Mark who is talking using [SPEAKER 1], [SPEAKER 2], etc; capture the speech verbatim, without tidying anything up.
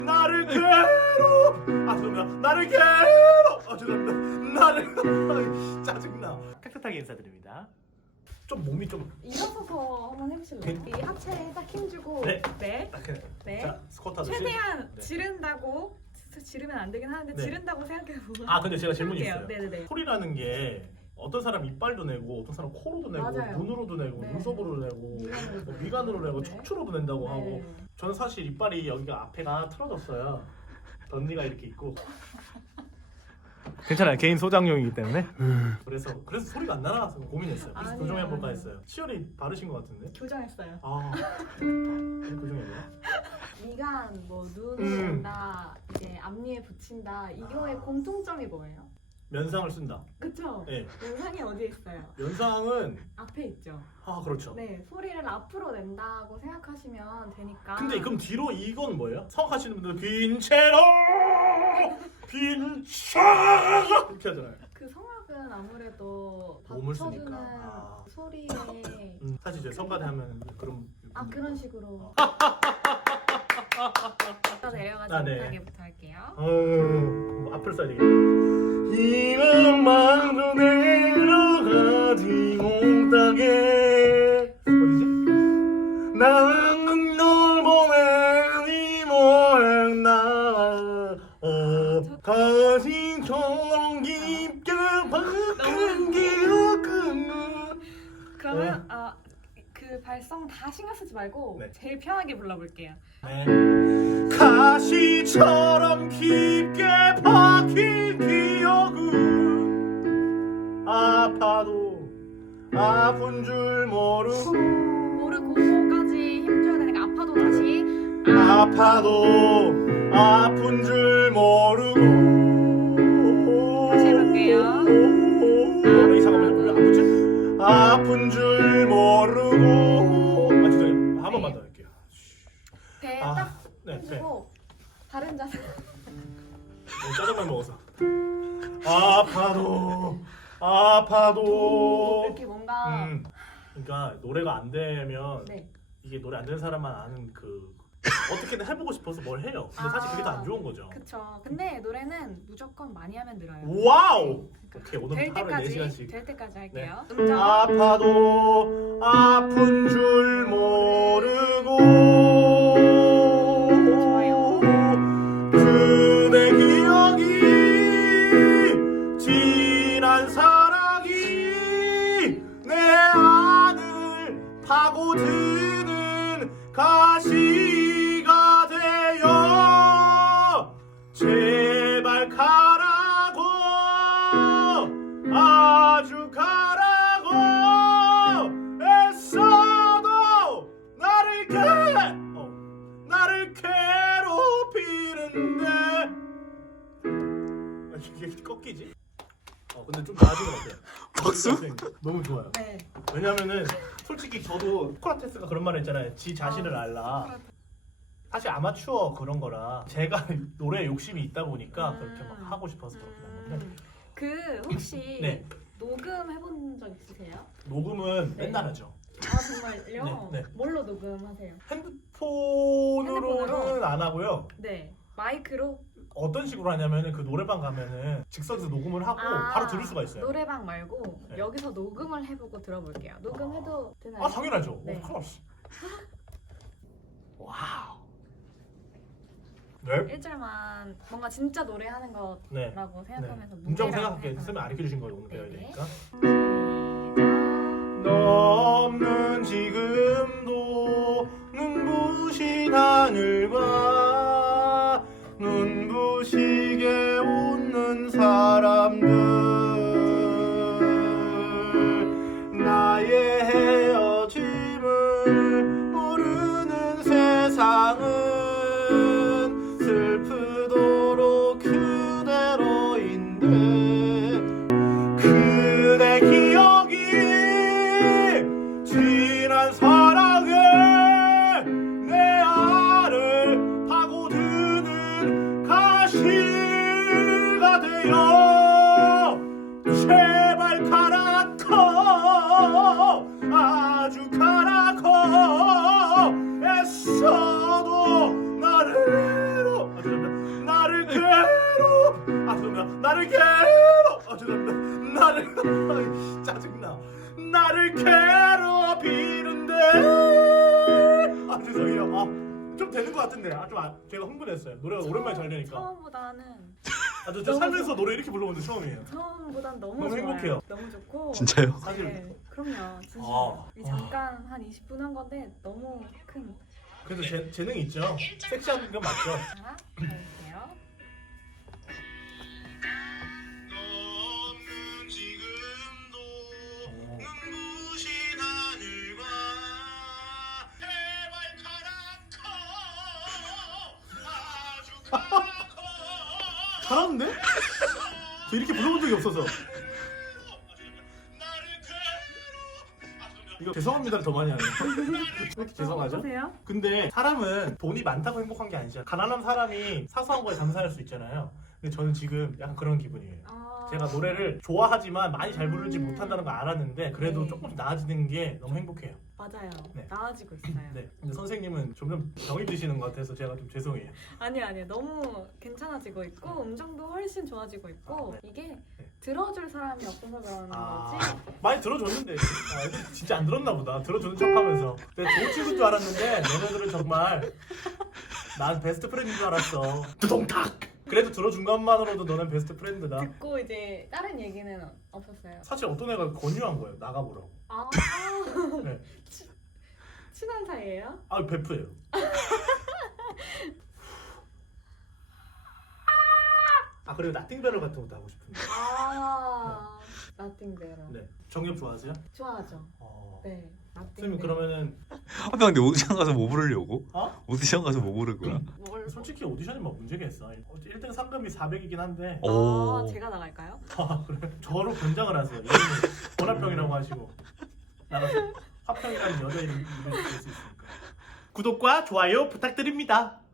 [SPEAKER 1] 나를 괴로 아 죄송합니다 나를 괴로 아 죄송합니다 나를 아이, 짜증나 깨끗하게 인사드립니다. 좀 몸이 좀
[SPEAKER 2] 일어서서 한번 해보실래요? 이 하체에 딱 힘주고
[SPEAKER 1] 네.
[SPEAKER 2] 네.
[SPEAKER 1] 딱 해.
[SPEAKER 2] 네.
[SPEAKER 1] 자 스쿼트 하듯이
[SPEAKER 2] 최대한
[SPEAKER 1] 네.
[SPEAKER 2] 지른다고 지르면 안 되긴 하는데
[SPEAKER 1] 네.
[SPEAKER 2] 지른다고 생각해보면
[SPEAKER 1] 아 근데 제가 질문이
[SPEAKER 2] 해볼게요.
[SPEAKER 1] 있어요.
[SPEAKER 2] 네네네.
[SPEAKER 1] 소리라는 게 어떤 사람 이빨도 내고 어떤 사람 코로도 내고
[SPEAKER 2] 맞아요.
[SPEAKER 1] 눈으로도 내고
[SPEAKER 2] 네.
[SPEAKER 1] 눈썹으로 내고
[SPEAKER 2] 미간으로도
[SPEAKER 1] 뭐 미간으로 내고
[SPEAKER 2] 네.
[SPEAKER 1] 척추로도 낸다고 하고
[SPEAKER 2] 네.
[SPEAKER 1] 저는 사실 이빨이 여기가 앞에가 틀어졌어요. 덧니가 이렇게 있고 괜찮아요. 개인 소장용이기 때문에 그래서 그래서 소리가 안 나나 고민했어요. 그래서
[SPEAKER 2] 아니요,
[SPEAKER 1] 교정해 볼까
[SPEAKER 2] 아니요.
[SPEAKER 1] 했어요. 치열이 바르신 것 같은데
[SPEAKER 2] 교정했어요.
[SPEAKER 1] 아 교정해요?
[SPEAKER 2] 미간, 뭐 눈으로
[SPEAKER 1] 음.
[SPEAKER 2] 낸다, 이제 앞니에 붙인다. 이거의 공통점이 뭐예요?
[SPEAKER 1] 면상을 쓴다.
[SPEAKER 2] 그쵸?
[SPEAKER 1] 네.
[SPEAKER 2] 면상이 어디에 있어요?
[SPEAKER 1] 면상은
[SPEAKER 2] 앞에 있죠.
[SPEAKER 1] 아 그렇죠.
[SPEAKER 2] 네, 소리를 앞으로 낸다고 생각하시면 되니까.
[SPEAKER 1] 근데 그럼 뒤로 이건 뭐예요? 성악하시는 분들 빈채로 빈채 이렇게 하잖아요.
[SPEAKER 2] 그 성악은 아무래도
[SPEAKER 1] 몸을
[SPEAKER 2] 받쳐주는
[SPEAKER 1] 쓰니까. 아.
[SPEAKER 2] 소리에
[SPEAKER 1] 음, 사실 이제 성가대 하면 그런
[SPEAKER 2] 아 그런 식으로 더 내려가지
[SPEAKER 1] 아, 네.
[SPEAKER 2] 못하게부터 할게요.
[SPEAKER 1] 어, 뭐 앞을 써야 되겠다. 이것만도 내려가지 못하게 어디지? 나는 널 보낸 이 모양 나 어, 가시처럼 깊게 박힌 기억은
[SPEAKER 2] 그러면 아, 그 발성 다 신경 쓰지 말고
[SPEAKER 1] 네.
[SPEAKER 2] 제일 편하게 불러볼게요.
[SPEAKER 1] 네. 가시처럼 깊게 박힌 기억은 아파도 아픈 줄 모르고
[SPEAKER 2] 모르고까지 힘줘야 되니까 아파도 다시
[SPEAKER 1] 아파도 아픈 줄 모르고
[SPEAKER 2] 다시 해볼게요.
[SPEAKER 1] 아, 이 잠깐만요. 왜안 붙지? 아픈 줄 모르고 아 죄송해요. 한 번만 더 할게요.
[SPEAKER 2] 배
[SPEAKER 1] 아,
[SPEAKER 2] 딱
[SPEAKER 1] 네, 네.
[SPEAKER 2] 힘주고 바른 자세.
[SPEAKER 1] 오늘 짜장면 먹어서 아파도 아파도
[SPEAKER 2] 이렇게 뭔가
[SPEAKER 1] 음 그러니까 노래가 안 되면
[SPEAKER 2] 네.
[SPEAKER 1] 이게 노래 안 되는 사람만 아는 그 어떻게든 해보고 싶어서 뭘 해요. 근데 사실 그게 더 안 좋은 거죠.
[SPEAKER 2] 그쵸. 근데 노래는 무조건 많이 하면 늘어요.
[SPEAKER 1] 와우. 오케이
[SPEAKER 2] 될
[SPEAKER 1] 오늘 하루에 네
[SPEAKER 2] 때까지
[SPEAKER 1] 시간씩
[SPEAKER 2] 될 때까지 할게요.
[SPEAKER 1] 네.
[SPEAKER 2] 음정
[SPEAKER 1] 아파도 아픈 줄 모르고
[SPEAKER 2] 좋아요.
[SPEAKER 1] 그대 기억이 지난 사랑이 내 안을 파고드는 가시가 되어 제발 가라고 아주 가라고 애써도 나를 괴 어, 나를 괴롭히는데 아, 이게 꺾이지? 어 근데 좀 나아진 것 같아요. 박수? 너무 좋아요.
[SPEAKER 2] 네.
[SPEAKER 1] 왜냐면은 솔직히 저도 소크라테스가 그런 말을 했잖아요. 지 자신을 알라. 사실 아마추어 그런 거라 제가 노래에 욕심이 있다 보니까
[SPEAKER 2] 음.
[SPEAKER 1] 그렇게 막 하고 싶어서 그렇게 된 건데
[SPEAKER 2] 음, 그 혹시
[SPEAKER 1] 네.
[SPEAKER 2] 녹음 해본 적 있으세요?
[SPEAKER 1] 녹음은
[SPEAKER 2] 네.
[SPEAKER 1] 맨날 하죠.
[SPEAKER 2] 아 정말요?
[SPEAKER 1] 네, 네.
[SPEAKER 2] 뭘로 녹음하세요?
[SPEAKER 1] 핸드폰으로는
[SPEAKER 2] 핸드폰으로?
[SPEAKER 1] 안 하고요.
[SPEAKER 2] 네. 마이크로?
[SPEAKER 1] 어떤 식으로 하냐면은 그 노래방 가면은 즉석에서 녹음을 하고
[SPEAKER 2] 아,
[SPEAKER 1] 바로 들을 수가 있어요.
[SPEAKER 2] 노래방 말고
[SPEAKER 1] 네.
[SPEAKER 2] 여기서 녹음을 해보고 들어볼게요. 녹음해도 되나요?
[SPEAKER 1] 아 당연하죠.
[SPEAKER 2] 네.
[SPEAKER 1] Of course. 와우. 네.
[SPEAKER 2] 일 절만 뭔가 진짜 노래하는 거라고
[SPEAKER 1] 네.
[SPEAKER 2] 생각하면서
[SPEAKER 1] 네. 문장
[SPEAKER 2] 무대라고
[SPEAKER 1] 생각할게.
[SPEAKER 2] 생각하면-
[SPEAKER 1] 쌤이 가르쳐 주신 거 오늘 배워야
[SPEAKER 2] 네.
[SPEAKER 1] 되니까.
[SPEAKER 2] 시작.
[SPEAKER 1] 너 없는 지금도 눈부신 하늘과 눈부시게 웃는 사람들 나의 헤어짐을 모르는 세상은 슬프도록 그대로인데 그대 기억이 지난 사랑에 내 안을 나를 괴롭 아 죄송합니다 나를 아이, 짜증나 나를 괴롭히는데 아 죄송해요 아 좀 되는 것 같은데 아 좀 아, 제가 흥분했어요 노래가 오랜만에 잘 되니까
[SPEAKER 2] 처음보다는
[SPEAKER 1] 아, 저, 저 살면서 노래 이렇게 불러본 게 처음이에요
[SPEAKER 2] 처음보단 너무,
[SPEAKER 1] 너무
[SPEAKER 2] 좋아요.
[SPEAKER 1] 행복해요.
[SPEAKER 2] 너무 좋고.
[SPEAKER 3] 진짜요?
[SPEAKER 1] 사실
[SPEAKER 2] 네, 그럼요. 진짜.
[SPEAKER 1] 아.
[SPEAKER 2] 이 잠깐 한 이십 분 한 건데 너무 큰.
[SPEAKER 1] 그래도 재, 재능이 있죠 섹시한 건 맞죠
[SPEAKER 2] 자, 가볼게요.
[SPEAKER 4] 없는 지금도
[SPEAKER 1] 어.
[SPEAKER 4] 눈부신 하늘과 해발가락커 아주 가락커
[SPEAKER 1] 잘하는데? 저 이렇게 불러본 적이 없어서
[SPEAKER 4] 나를 괴롭 아 잠깐만
[SPEAKER 1] 이거 죄송합니다를 더 많이 하네요 왜 이렇게 죄송하죠?
[SPEAKER 2] 어떠세요?
[SPEAKER 1] 근데 사람은 돈이 많다고 행복한 게 아니잖아요 가난한 사람이 사소한 거에 감사할 수 있잖아요 근데 저는 지금 약간 그런 기분이에요
[SPEAKER 2] 아,
[SPEAKER 1] 제가 노래를 좋아하지만 많이 잘 부르지
[SPEAKER 2] 음.
[SPEAKER 1] 못한다는 걸 알았는데 그래도
[SPEAKER 2] 네.
[SPEAKER 1] 조금씩 나아지는 게 너무 행복해요
[SPEAKER 2] 맞아요.
[SPEAKER 1] 네.
[SPEAKER 2] 나아지고 있어요.
[SPEAKER 1] 네. 근데 선생님은 점점 병이 드시는 것 같아서 제가 좀 죄송해요
[SPEAKER 2] 아니 아니 너무 괜찮아지고 있고 음정도 훨씬 좋아지고 있고
[SPEAKER 1] 아, 네.
[SPEAKER 2] 이게
[SPEAKER 1] 네.
[SPEAKER 2] 들어줄 사람이 없어서 그러는
[SPEAKER 1] 아,
[SPEAKER 2] 거지.
[SPEAKER 1] 많이 들어줬는데 아, 애들 진짜 안 들었나 보다 들어주는 척하면서 내가 좋은 친구인 줄 알았는데 너네들은 정말 난 베스트 프렌드인 줄 알았어 두동탁 그래도 들어준 것만으로도 너는 베스트 프렌드다
[SPEAKER 2] 듣고 이제 다른 얘기는 없었어요.
[SPEAKER 1] 사실 어떤 애가 권유한 거예요 나가보라고
[SPEAKER 2] 아
[SPEAKER 1] 네.
[SPEAKER 2] 친한 사이예요?
[SPEAKER 1] 아 베프예요 아 그리고 나띵베럴 같은 것도 하고 싶은데
[SPEAKER 2] 아 나띵베러.
[SPEAKER 1] 네 정엽 좋아하세요?
[SPEAKER 2] 좋아하죠.
[SPEAKER 1] 어...
[SPEAKER 2] 네.
[SPEAKER 1] 선생님 그러면은
[SPEAKER 3] 아, 근데 오디션 가서 뭐 부르려고?
[SPEAKER 1] 어?
[SPEAKER 3] 오디션 가서 뭐 부를 거야?
[SPEAKER 2] 뭘
[SPEAKER 1] 솔직히 오디션이 뭐 문제가 있어 일 등 상금이 사백이긴 한데
[SPEAKER 3] 오.
[SPEAKER 2] 아, 제가 나갈까요?
[SPEAKER 1] 아 그래? 저로 변장을 하세요 이름을 권화평이라고 하시고 나가서 화평이라는 여자 이름 이름을 쓸수 있으니까 구독과 좋아요 부탁드립니다